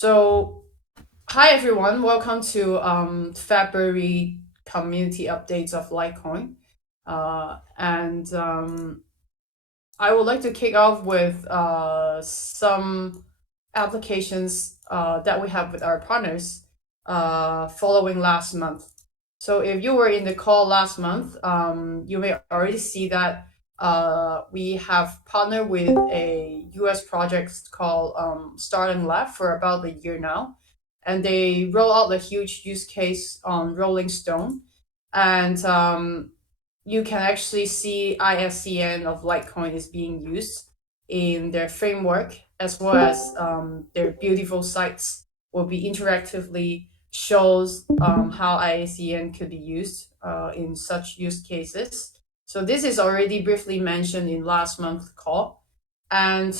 So, hi everyone, welcome to February community updates of LikeCoin. And I would like to kick off with some applications that we have with our partners following last month. So, if you were in the call last month, you may already see that we have partnered with a US project called Starting Lab for about a year now. And they roll out a huge use case on Rolling Stone. And you can actually see ISCN of Litecoin is being used in their framework, as well as their beautiful sites will be interactively shows how ISCN could be used in such use cases. So this is already briefly mentioned in last month's call. And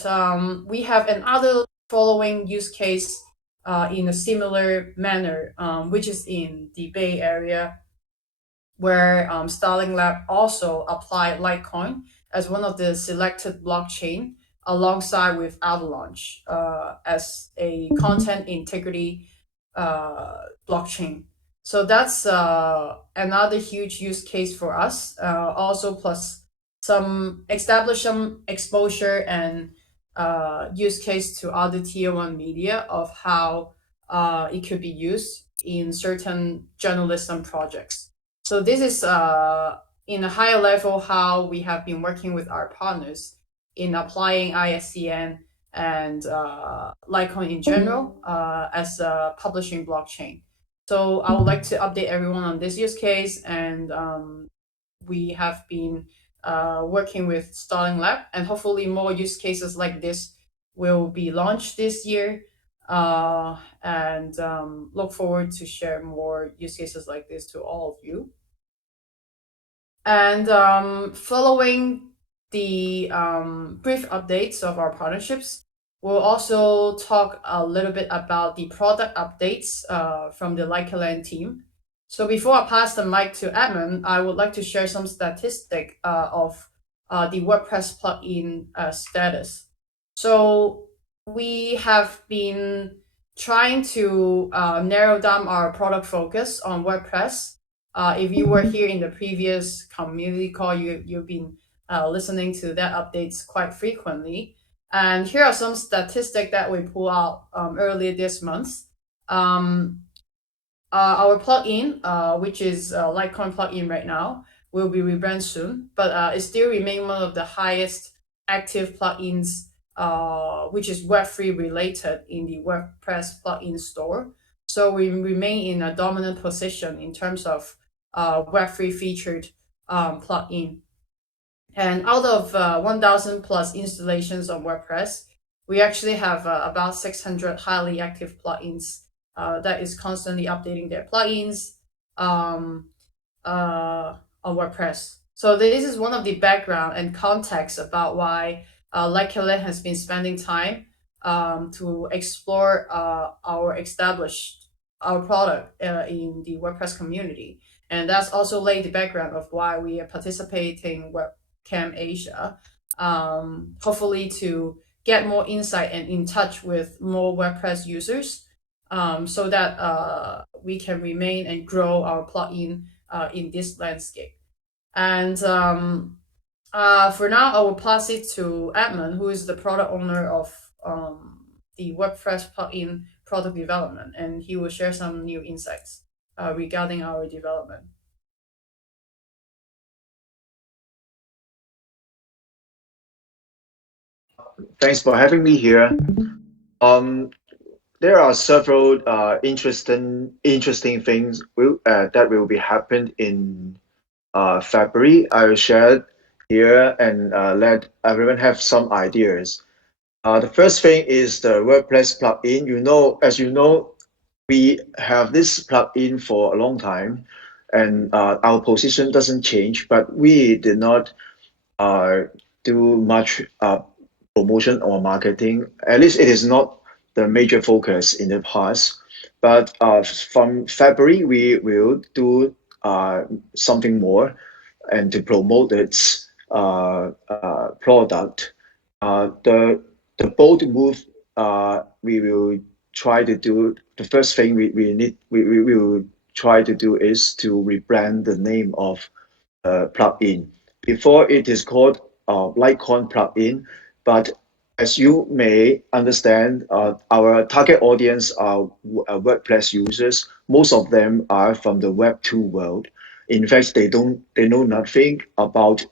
we have another following use case in a similar manner, which is in the Bay Area, where Starling Lab also applied Litecoin as one of the selected blockchain alongside with Avalanche as a content integrity blockchain. So that's another huge use case for us. Also, plus establish some exposure and use case to other tier one media of how it could be used in certain journalism projects. So this is in a higher level how we have been working with our partners in applying ISCN and Litecoin in general as a publishing blockchain. So I would like to update everyone on this use case, and we have been working with Starling Lab, and hopefully more use cases like this will be launched this year. And look forward to share more use cases like this to all of you. And following the brief updates of our partnerships, we'll also talk a little bit about the product updates from the LikeCoin team. So before I pass the mic to Edmund, I would like to share some statistic of the WordPress plugin status. So we have been trying to narrow down our product focus on WordPress. If you were here in the previous community call, you've been listening to that updates quite frequently. And here are some statistics that we pulled out earlier this month. Um, our plugin, which is Litecoin plugin right now, will be rebranded soon, but it still remains one of the highest active plugins, which is Web3 related in the WordPress plugin store. So we remain in a dominant position in terms of Web3 featured plugin. And out of 1,000 plus installations on WordPress, we actually have about 600 highly active plugins that is constantly updating their plugins on WordPress. So this is one of the background and context about why LikeCoin has been spending time to explore our product in the WordPress community. And that's also laid the background of why we are participating Webcam Asia, hopefully to get more insight and in touch with more WordPress users, so that we can remain and grow our plugin in this landscape. And for now, I will pass it to Edmund, who is the product owner of the WordPress plugin product development, and he will share some new insights regarding our development. Thanks for having me here. Um, there are several interesting things that will be happened in February. I will share it here and let everyone have some ideas. The first thing is the WordPress plugin. As you know, we have this plugin for a long time, and our position doesn't change, but we did not uh, do much promotion or marketing. At least it is not the major focus in the past. But from February, we will do something more and to promote its product. The bold move we will try to do, the first thing we will try to do is to rebrand the name of plugin. Before it is called LikeCoin plugin, but as you may understand, our target audience are WordPress users. Most of them are from the Web2 world. In fact, they know nothing about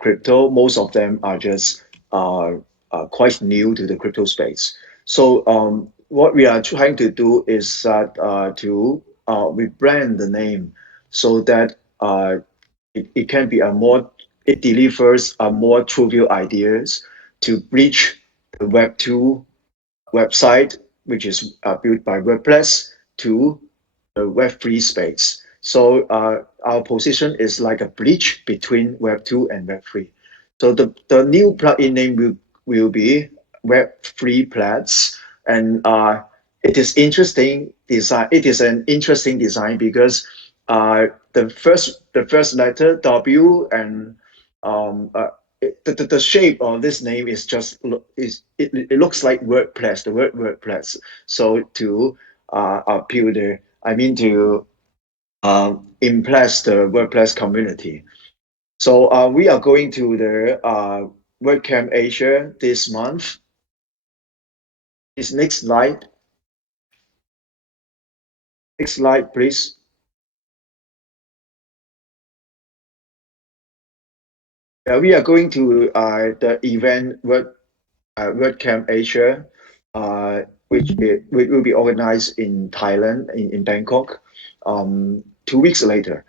crypto. Most of them are just quite new to the crypto space. So what we are trying to do is that to rebrand the name so that it can be a more, it delivers a more trivial ideas to reach the Web2 website, which is built by WordPress, to the Web3 space. So our position is like a bridge between Web2 and Web3. So the new plugin name will be Web3Press, and it is interesting design. It is an interesting design because the first letter W and um, uh, the shape of this name is just it looks like WordPress, the word WordPress. So to appeal the, I mean to impress the WordPress community. So we are going to the WordCamp Asia this month. This next slide, please. We are going to the event WordCamp Asia, which will be organized in Thailand, in Bangkok, 2 weeks later.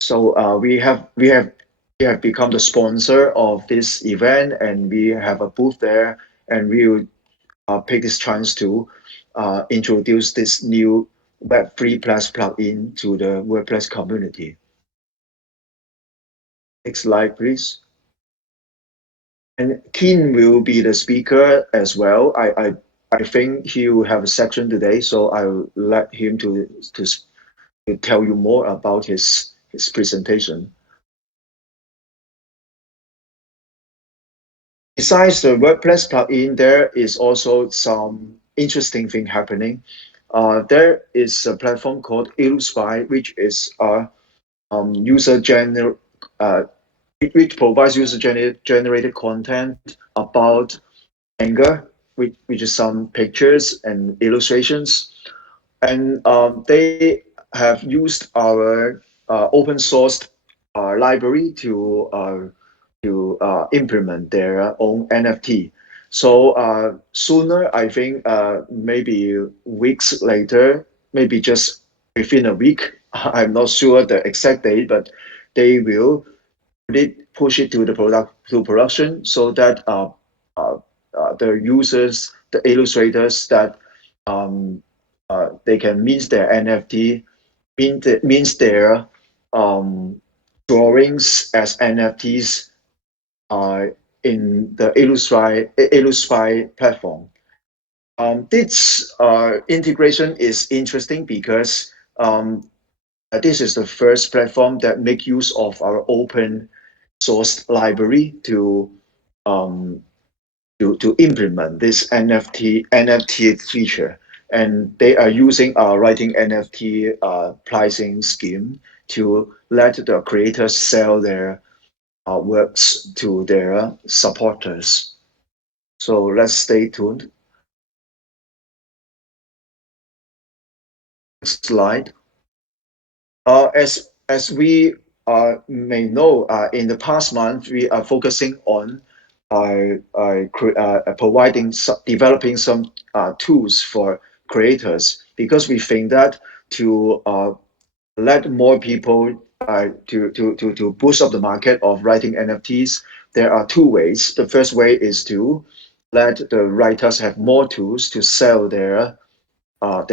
So we have become the sponsor of this event, and we have a booth there, and we will take this chance to introduce this new Web3 Plus plugin to the WordPress community. Next slide, please. And Keen will be the speaker as well. I think he will have a section today, so I'll let him to tell you more about his presentation. Besides the WordPress plugin, there is also some interesting thing happening. There is a platform called Illuspy, which is a user gener which provides user generated content about manga, which is some pictures and illustrations. And they have used our open sourced library to implement their own NFT. So sooner, I think maybe weeks later, maybe just within a week, I'm not sure the exact date, but they will push it to the production so that uh, the users, the illustrators that they can mint their NFT, means their drawings as NFTs in the Illuspy platform. This integration is interesting because this is the first platform that make use of our open source library um, to implement this NFT feature. And they are using our writing NFT pricing scheme to let the creators sell their works to their supporters. So let's stay tuned. Next slide. As we may know, in the past month, we are focusing on providing, developing some tools for creators because we think that to let more people to boost up the market of writing NFTs, there are two ways. The first way is to let the writers have more tools to sell their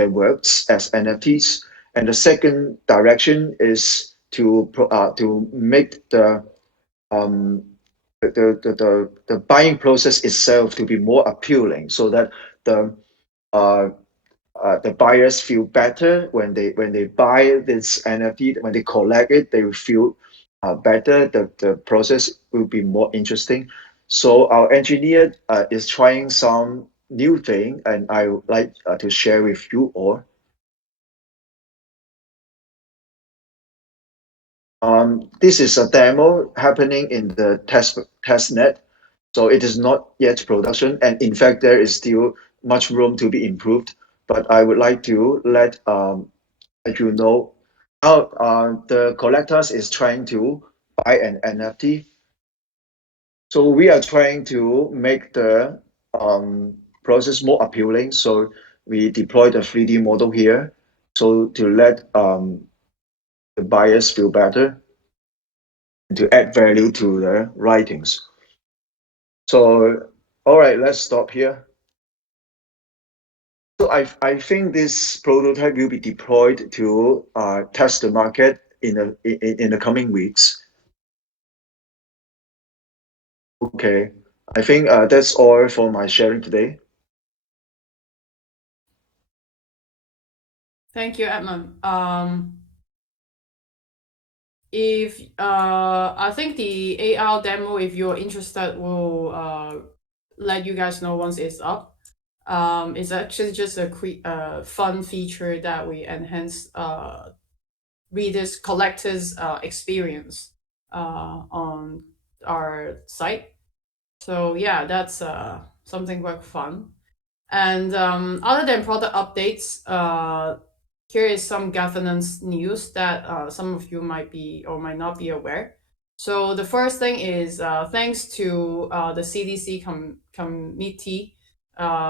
works as NFTs. And the second direction is to make um, the buying process itself to be more appealing, so that the uh, the buyers feel better when they buy this NFT. When they collect it, they will feel better. The process will be more interesting. So our engineer is trying some new thing, and I would like to share with you all. This is a demo happening in the test net, so it is not yet production, and in fact, there is still much room to be improved. But I would like to let you know how the collectors is trying to buy an NFT. So we are trying to make the process more appealing. So we deployed a 3D model here, so to let the buyers feel better, to add value to the writings. So, all right, let's stop here. So I think this prototype will be deployed to test the market in the coming weeks. Okay, I think that's all for my sharing today. Thank you, Edmund. If I think the AR demo, if you're interested, will let you guys know once it's up. It's actually just a fun feature that we enhance readers, collectors' experience on our site. So yeah, that's something quite fun. And other than product updates, here is some governance news that some of you might be or might not be aware. So the first thing is thanks to the CDC committee,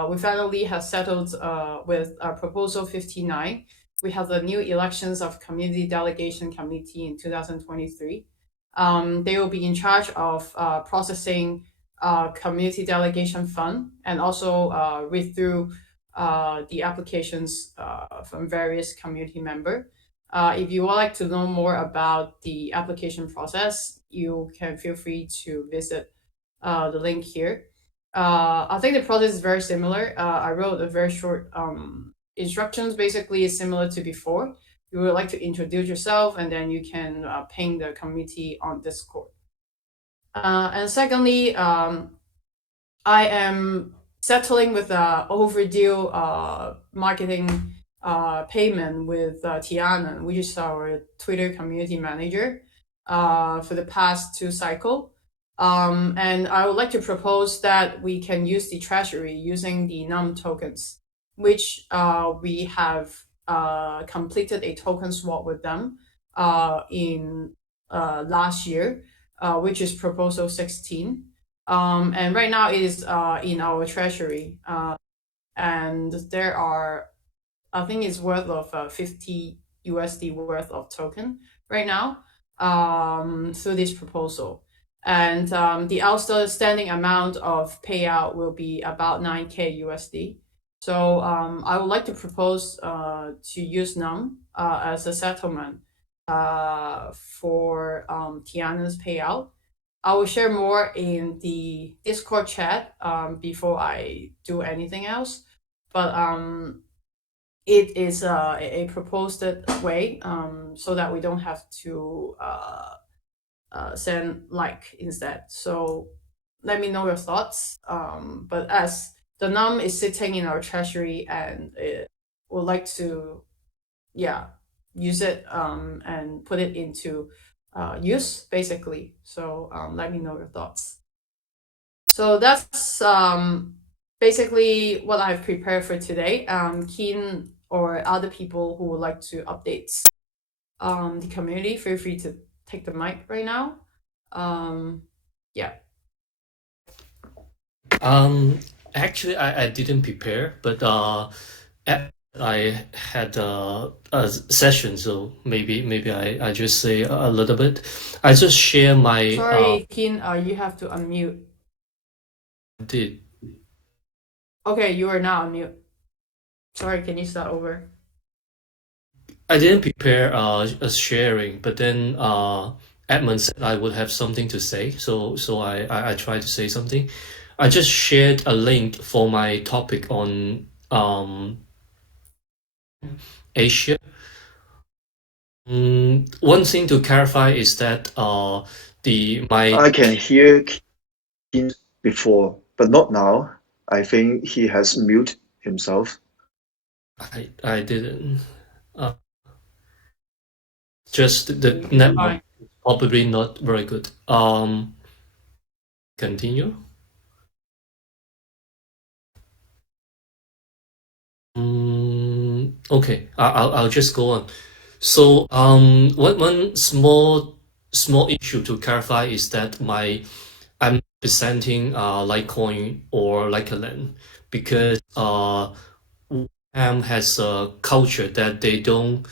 we finally have settled with Proposal 59. We have the new elections of Community Delegation Committee in 2023. They will be in charge of processing community delegation fund and also read through the applications from various community member. If you would like to know more about the application process, you can feel free to visit the link here. I think the process is very similar. I wrote a very short instructions, basically is similar to before. You would like to introduce yourself, and then you can ping the committee on Discord. And secondly, I am settling with overdue marketing payment with Tiana, which is our Twitter community manager, for the past two cycle. And I would like to propose that we can use the treasury using the NUM tokens, which we have completed a token swap with them in last year, which is proposal 16. And right now it is in our treasury. And there are, I think it's worth of 50 USD worth of token right now through this proposal. And the outstanding amount of payout will be about 9K USD. So I would like to propose to use NUM as a settlement for Tiana's payout. I will share more in the Discord chat before I do anything else. But it is a proposed way so that we don't have to send like instead. So let me know your thoughts. But as the NUM is sitting in our treasury and it would like to, yeah, use it and put it into use basically. So let me know your thoughts. So that's basically what I've prepared for today. Keen or other people who would like to update the community, feel free to take the mic right now. Yeah. Actually, I didn't prepare, but I had a session, so maybe I just say a little bit. I just share my Sorry, Keen, you have to unmute. did Okay, you are now on mute. Sorry, can you start over? I didn't prepare a sharing, but then Edmund said I would have something to say, so I tried to say something. I just shared a link for my topic on Asia. One thing to clarify is that the my I can hear Keen before, but not now. I think he has mute himself. I didn't. Uh, just the Fine. network is probably not very good. Continue. Okay, I'll just go on. So one small issue to clarify is that I'm presenting LikeCoin or LikeLand because has a culture that they don't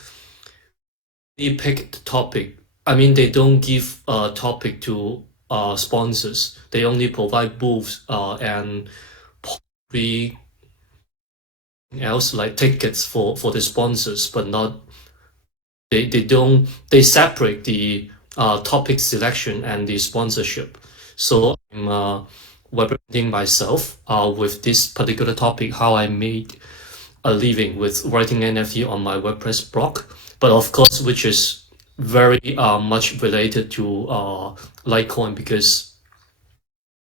really pick the topic. I mean, they don't give a topic to sponsors. They only provide booths and probably else like tickets for the sponsors, but not they don't they separate the topic selection and the sponsorship. So I'm representing myself with this particular topic, how I made a living with writing NFT on my WordPress blog, but of course, which is very much related to Litecoin because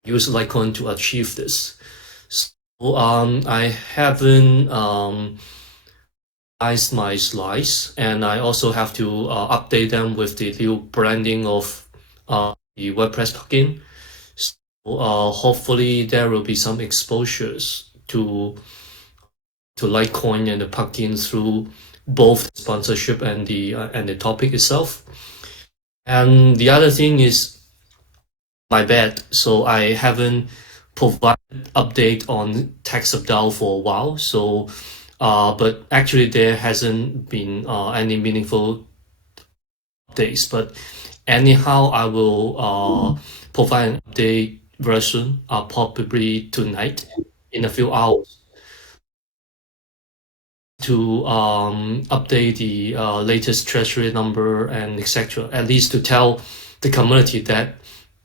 I use Litecoin to achieve this. So I haven't my slides, and I also have to update them with the new branding of the WordPress plugin. So hopefully there will be some exposures to Litecoin and the plugin through both sponsorship and the topic itself. And the other thing is my bad, so I haven't provided update on tax of DAO for a while. So, but actually there hasn't been any meaningful updates. But anyhow, I will provide an update version probably tonight in a few hours to update the latest treasury number and etc. At least to tell the community that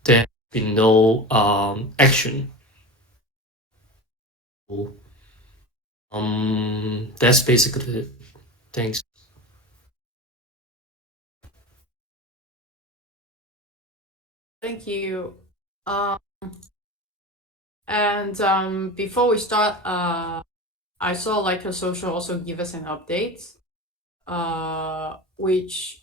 there's been no action. That's basically it. Thanks. Thank you. And before we start, I saw like a social also give us an update, which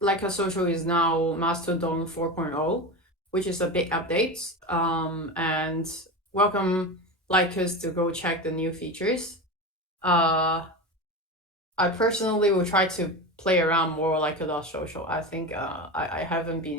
like a social is now Mastodon 4.0, which is a big update. And welcome likers to go check the new features. I personally will try to play around more like a social. I think I haven't been